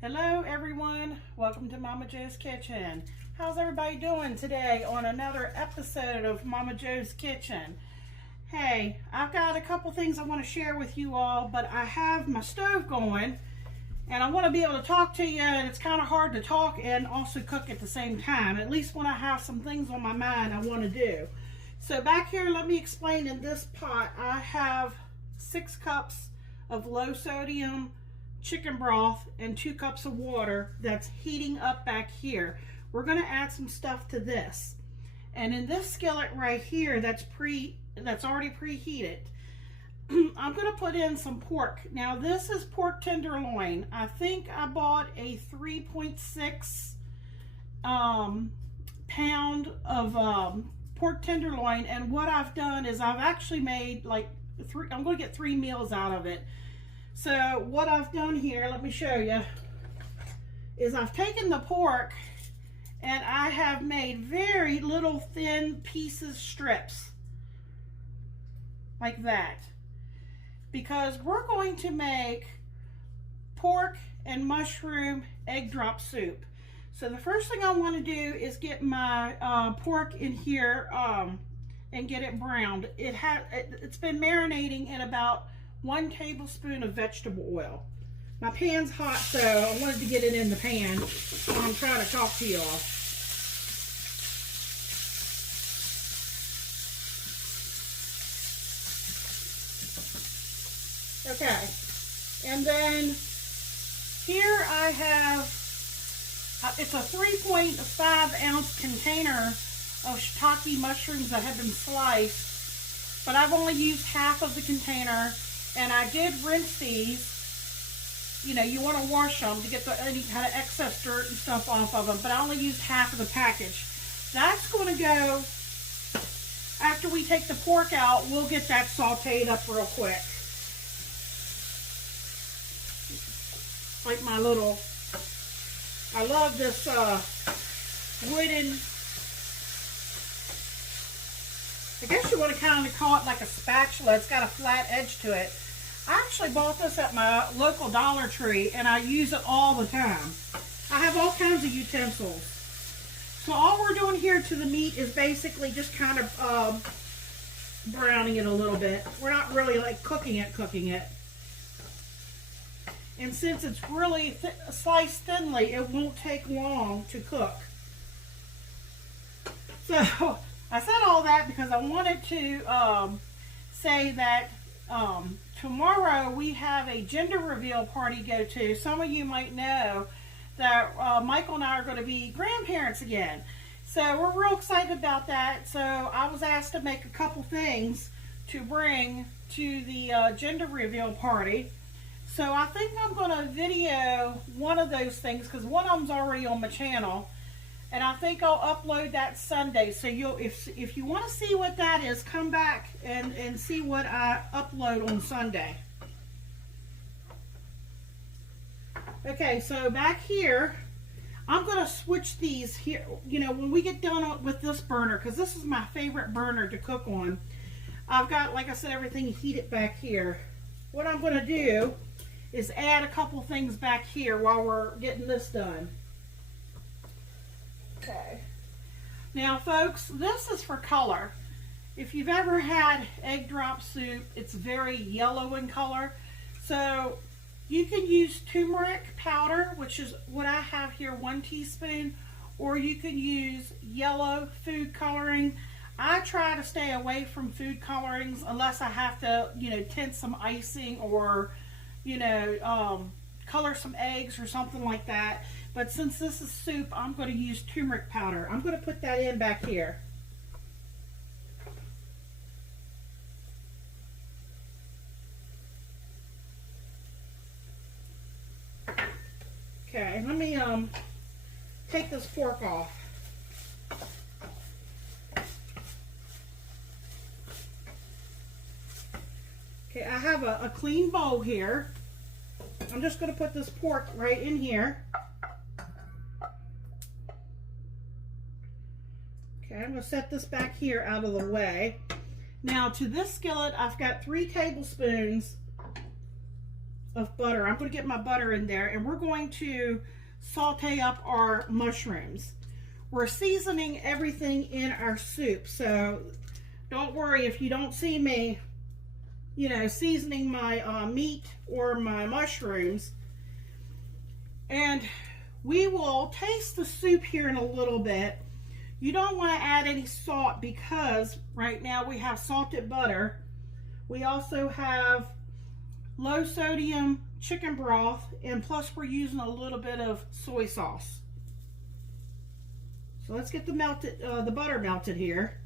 Hello everyone, welcome to Momma Jo's Kitchen. How's everybody doing today on another episode of Momma Jo's Kitchen? Hey, I've got a couple things I want to share with you all, but I have my stove going and I want to be able to talk to you, and it's kind of hard to talk and also cook at the same time, at least when I have some things on my mind I want to do. So back here, let me explain. In this pot I have 6 cups of low sodium chicken broth and 2 cups of water that's heating up back here. We're going to add some stuff to this, and in this skillet right here that's already preheated, I'm going to put in some pork. Now this is pork tenderloin. I think I bought a 3.6 pound of pork tenderloin, and what I've done is I've actually made like I'm going to get 3 meals out of it. So what I've done here, let me show you, is I've taken the pork and I have made very little thin strips like that, because we're going to make pork and mushroom egg drop soup. So the first thing I want to do is get my pork in here and get it browned. It's been marinating in about 1 tablespoon of vegetable oil. My pan's hot, so I wanted to get it in the pan while I'm trying to talk to you all. Okay, and then here I have, it's a 3.5 ounce container of shiitake mushrooms that have been sliced, but I've only used half of the container. And I did rinse these. You know, you want to wash them to get any kind of excess dirt and stuff off of them, but I only used half of the package. That's going to go, after we take the pork out, we'll get that sauteed up real quick. Like my little, I love this wooden, I guess you want to kind of call it like a spatula. It's got a flat edge to it. I actually bought this at my local Dollar Tree, and I use it all the time. I have all kinds of utensils. So all we're doing here to the meat is basically just kind of browning it a little bit. We're not really like cooking it. And since it's really sliced thinly, it won't take long to cook. So I said all that because I wanted to say that tomorrow we have a gender reveal party to go to. Some of you might know that Michael and I are going to be grandparents again. So we're real excited about that. So I was asked to make a couple things to bring to the gender reveal party. So I think I'm going to video one of those things, because one of them's already on my channel. And I think I'll upload that Sunday. So if you want to see what that is, come back and see what I upload on Sunday. Okay, so back here, I'm going to switch these here. You know, when we get done with this burner, because this is my favorite burner to cook on. I've got, like I said, everything heated back here. What I'm going to do is add a couple things back here while we're getting this done. Okay. Now folks, this is for color. If you've ever had egg drop soup, it's very yellow in color. So you can use turmeric powder, which is what I have here, 1 teaspoon, or you can use yellow food coloring. I try to stay away from food colorings unless I have to, you know, tint some icing or, you know, color some eggs or something like that. But since this is soup, I'm going to use turmeric powder. I'm going to put that in back here. Okay, let me take this pork off. Okay, I have a clean bowl here. I'm just going to put this pork right in here. Okay, I'm going to set this back here out of the way. Now to this skillet, I've got 3 tablespoons of butter. I'm going to get my butter in there, and we're going to saute up our mushrooms. We're seasoning everything in our soup, so don't worry if you don't see me, you know, seasoning my meat or my mushrooms. And we will taste the soup here in a little bit. You don't want to add any salt because right now we have salted butter. We also have low sodium chicken broth, and plus we're using a little bit of soy sauce. So let's get the butter melted here.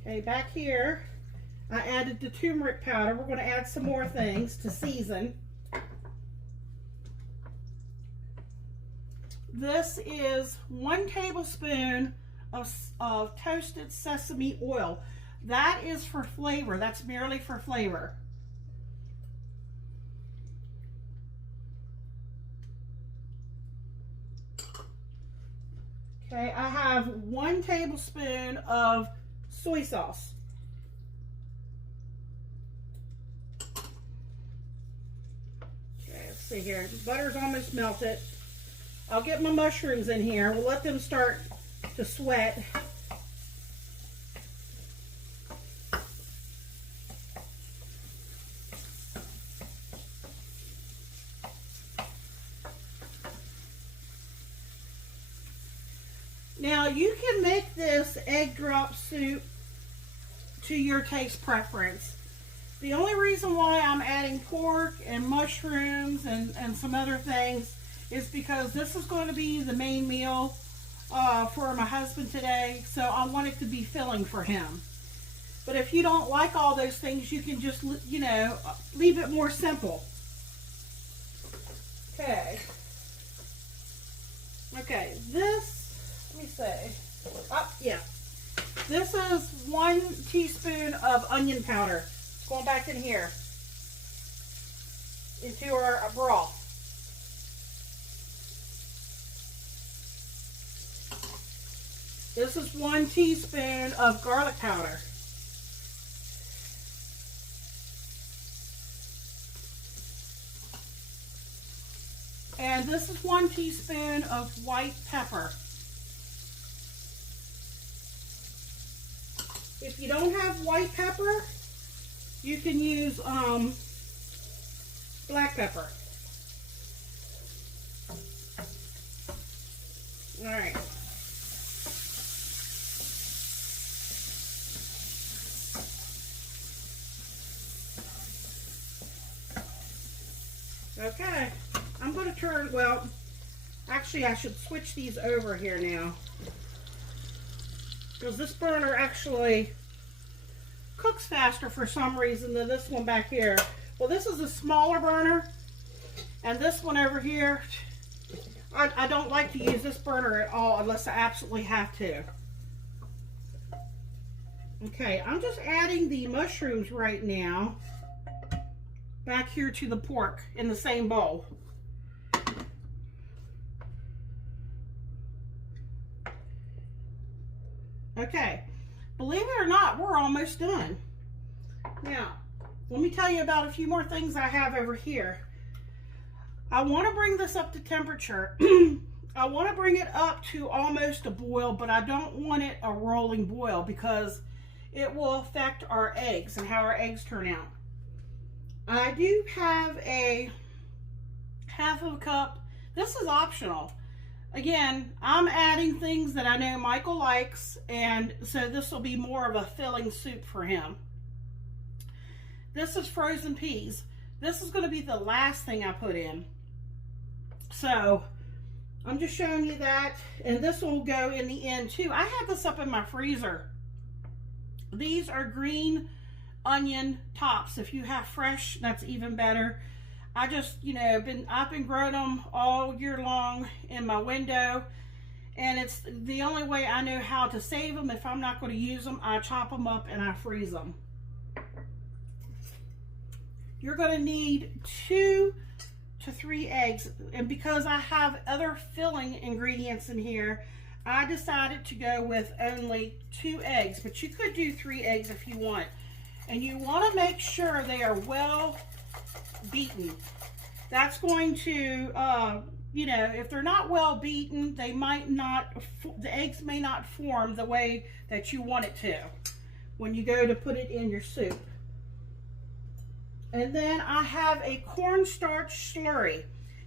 Okay, back here I added the turmeric powder. We're going to add some more things to season. This is 1 tablespoon of toasted sesame oil. That is for flavor. That's merely for flavor. Okay, I have 1 tablespoon of soy sauce. Okay, let's see here. The butter's almost melted. I'll get my mushrooms in here. We'll let them start to sweat. Now you can make this egg drop soup to your taste preference. The only reason why I'm adding pork and mushrooms and some other things is because this is going to be the main meal for my husband today, so I want it to be filling for him. But if you don't like all those things, you can just, you know, leave it more simple. Okay. Okay, this, let me see. Oh, yeah. This is 1 teaspoon of onion powder. It's going back in here into our broth. This is 1 teaspoon of garlic powder. And this is 1 teaspoon of white pepper. If you don't have white pepper, you can use black pepper. All right. Okay, I'm going to turn, well, actually I should switch these over here now, because this burner actually cooks faster for some reason than this one back here. Well, this is a smaller burner, and this one over here, I don't like to use this burner at all unless I absolutely have to. Okay, I'm just adding the mushrooms right now back here to the pork in the same bowl. Okay, believe it or not, we're almost done. Now, let me tell you about a few more things I have over here. I want to bring this up to temperature. I want to bring it up to almost a boil, but I don't want it a rolling boil because it will affect our eggs and how our eggs turn out. I do have a 1/2 cup. This is optional. Again, I'm adding things that I know Michael likes, and so this will be more of a filling soup for him. This is frozen peas. This is going to be the last thing I put in. So, I'm just showing you that, and this will go in the end too. I have this up in my freezer. These are green onion tops. If you have fresh, that's even better. I just, you know, I've been growing them all year long in my window, and it's the only way I know how to save them. If I'm not going to use them, I chop them up and I freeze them. You're going to need 2 to 3 eggs, and because I have other filling ingredients in here, I decided to go with only 2 eggs, but you could do 3 eggs if you want. And you want to make sure they are well beaten. That's going to, you know, if they're not well beaten, they might not, the eggs may not form the way that you want it to when you go to put it in your soup. And then I have a cornstarch slurry.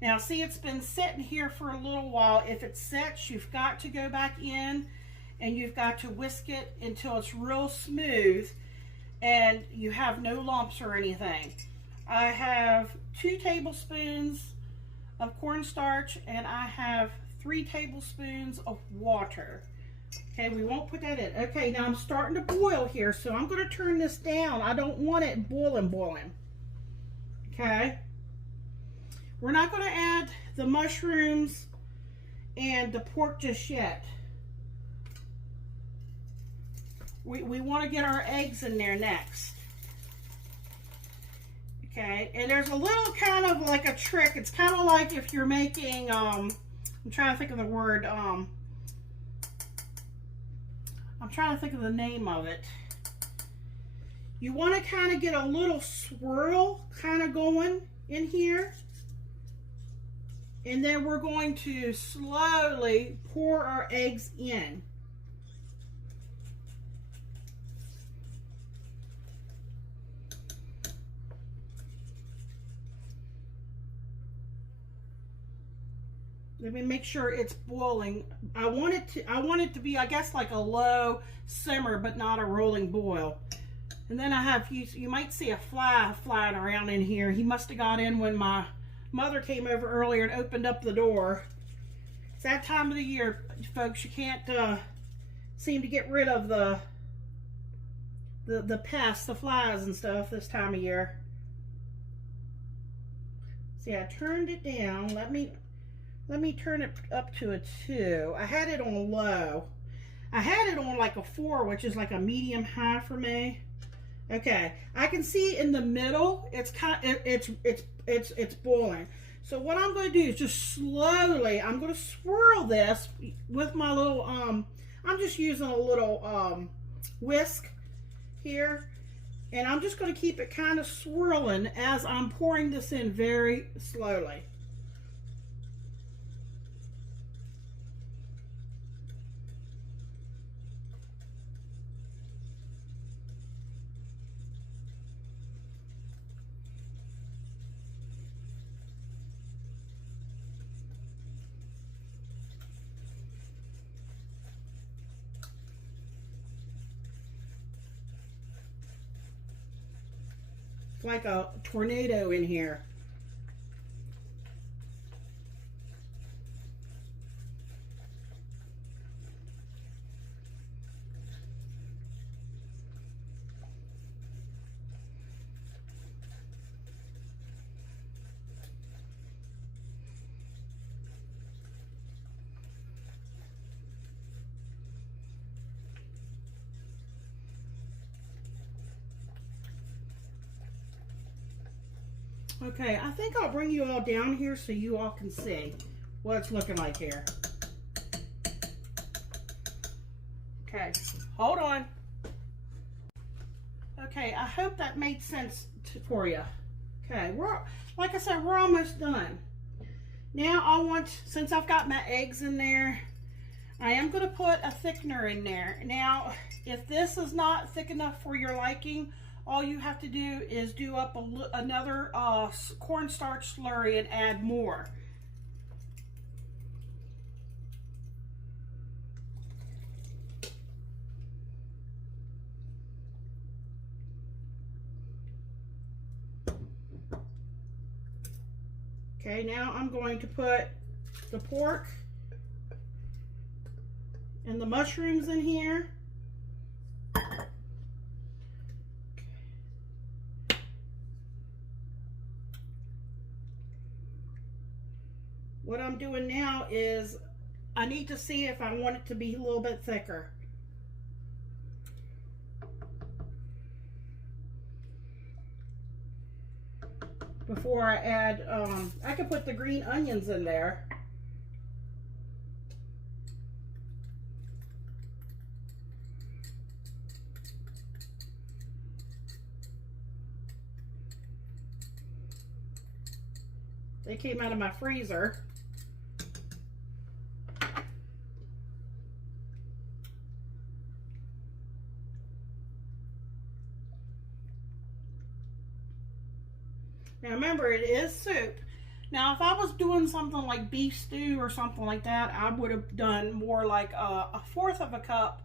Now see, it's been sitting here for a little while. If it sets, you've got to go back in and you've got to whisk it until it's real smooth and you have no lumps or anything. I have 2 tablespoons of cornstarch and I have 3 tablespoons of water. Okay, we won't put that in. Okay, now I'm starting to boil here, so I'm going to turn this down. I don't want it boiling. Okay. We're not going to add the mushrooms and the pork just yet. We want to get our eggs in there next. Okay, and there's a little kind of like a trick. It's kind of like if you're making, I'm trying to think of the word, I'm trying to think of the name of it. You want to kind of get a little swirl kind of going in here. And then we're going to slowly pour our eggs in. Let me make sure it's boiling. I want it to be, I guess, like a low simmer, but not a rolling boil. And then I have, you might see a fly flying around in here. He must have got in when my mother came over earlier and opened up the door. It's that time of the year, folks. You can't seem to get rid of the pests, the flies and stuff this time of year. See, I turned it down. Let me turn it up to a 2. I had it on low. I had it on like a 4, which is like a medium high for me. Okay, I can see in the middle, it's boiling. So what I'm going to do is just slowly, I'm going to swirl this with my little, I'm just using a little whisk here. And I'm just going to keep it kind of swirling as I'm pouring this in very slowly. It's like a tornado in here. Okay, I think I'll bring you all down here so you all can see what it's looking like here. Okay, hold on. Okay, I hope that made sense for you. Okay, like I said, we're almost done. Now since I've got my eggs in there, I am going to put a thickener in there. Now, if this is not thick enough for your liking, all you have to do is do up another cornstarch slurry and add more. Okay, now I'm going to put the pork and the mushrooms in here. What I'm doing now is I need to see if I want it to be a little bit thicker. Before I add, I could put the green onions in there. They came out of my freezer. Now remember, it is soup. Now if I was doing something like beef stew or something like that, I would have done more like a fourth of a cup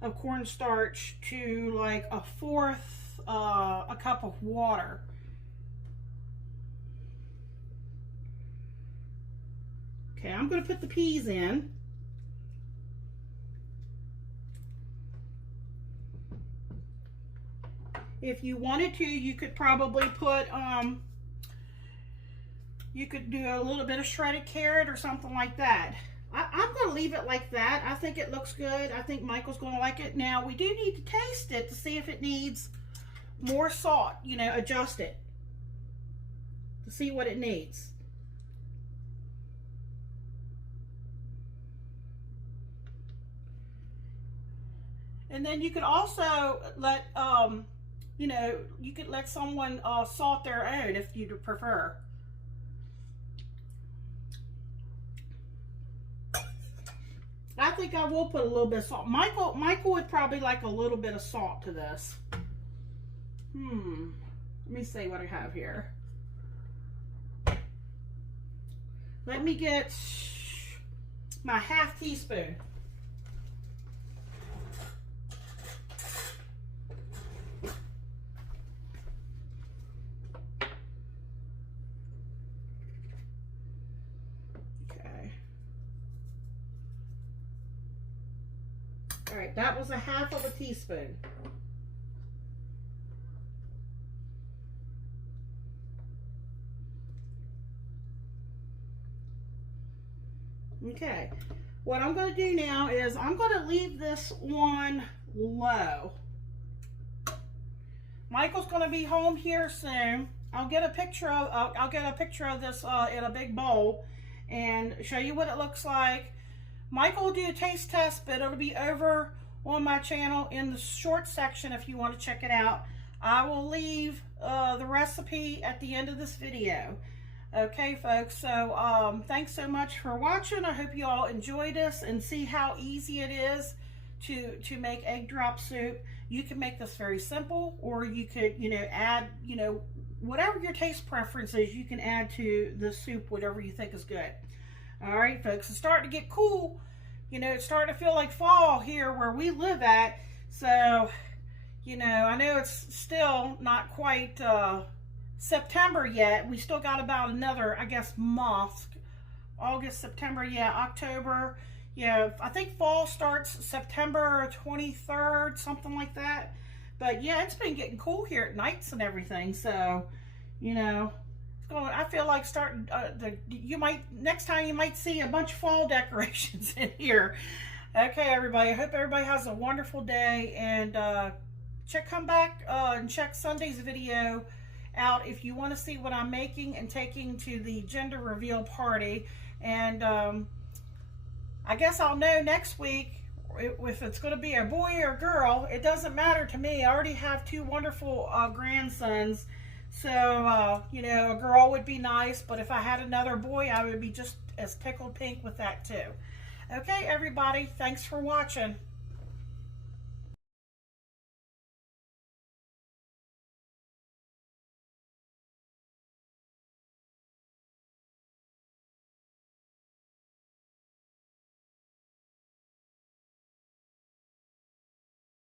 of cornstarch to like a fourth a cup of water. Okay, I'm going to put the peas in. If you wanted to, you could probably put, you could do a little bit of shredded carrot or something like that. I'm going to leave it like that. I think it looks good. I think Michael's going to like it. Now, we do need to taste it to see if it needs more salt. You know, adjust it to see what it needs. And then you could also let, you know, you could let someone salt their own if you'd prefer. I think I will put a little bit of salt. Michael would probably like a little bit of salt to this. Let me see what I have here. Let me get my half teaspoon. All right, that was a half of a teaspoon. Okay, what I'm going to do now is I'm going to leave this on low. Michael's going to be home here soon. I'll get a picture of this in a big bowl and show you what it looks like. Michael will do a taste test, but it'll be over on my channel in the short section if you want to check it out. I will leave the recipe at the end of this video. Okay, folks, so thanks so much for watching. I hope you all enjoy this and see how easy it is to make egg drop soup. You can make this very simple, or you could, you know, add, you know, whatever your taste preference is, you can add to the soup whatever you think is good. All right, folks, it's starting to get cool. You know, it's starting to feel like fall here where we live at. So, you know, I know it's still not quite September yet. We still got about another, I guess, month. August, September, yeah, October. Yeah, I think fall starts September 23rd, something like that. But yeah, it's been getting cool here at nights and everything. So, you know, I feel like starting next time you might see a bunch of fall decorations in here. Okay, everybody, I hope everybody has a wonderful day, and come back and check Sunday's video out if you want to see what I'm making and taking to the gender reveal party. And I guess I'll know next week if it's going to be a boy or a girl. It doesn't matter to me. I already have two wonderful grandsons. So, you know, a girl would be nice, but if I had another boy, I would be just as tickled pink with that too. Okay, everybody, thanks for watching.